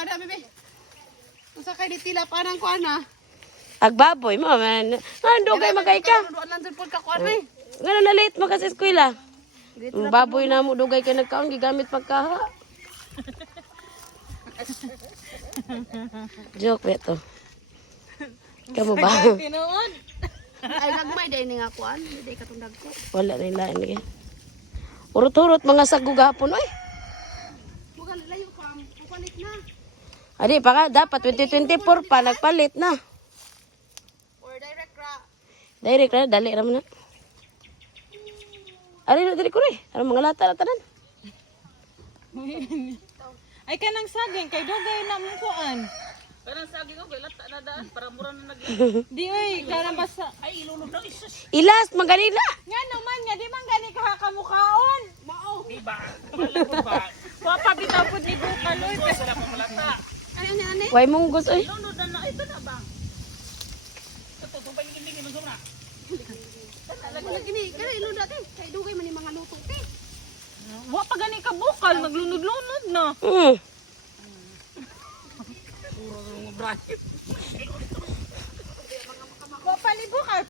ana bebe. Usa kay ditila panang ko ana. Agbaboy mo man. Ando kay magay ka. Duan lang pud ka ko ana. Ngano na late mo kasi eskwela. Baboy na mo dugay kay nagkaon gigamit pagkaha. Joke beto. Kamu ba? Tinuod. Ay gagmay day ni nga kuan, day katong dagko. Wala na lain lagi. Urot-urot mga sagug hapon oy. Mugal layo ka, palit na. Adi pa ka dapat 2024 pa nagpalit na. Or direct ra. Direct na dali ra man na. Ari na diri ko ri. Ano mga lata tanan. Ay kanang saging kay dugay na mo kuan. Parang saging ko, lata na daan, para mura na nag... Di oy, kanang basta. Ay, ilunod daw, isus. Ilas maganila. Nga naman nga di man gani ka kamukaon. Mao. Di ba? Wala ko ba? Wa pa bitaw pud ni bukal oy. Ito sila pang malata. Ano ni ani? Way munggos oy. Ilunod na na, ito na ba? Ito, tumpay ni Ginding, inusom na. Wala gini, kaya ilo dati. Kay dugay man ni mga luto ti. Wa pa gani ka bukal, naglunod-lunod na. Puro mga brand. Wa pa ni bukal.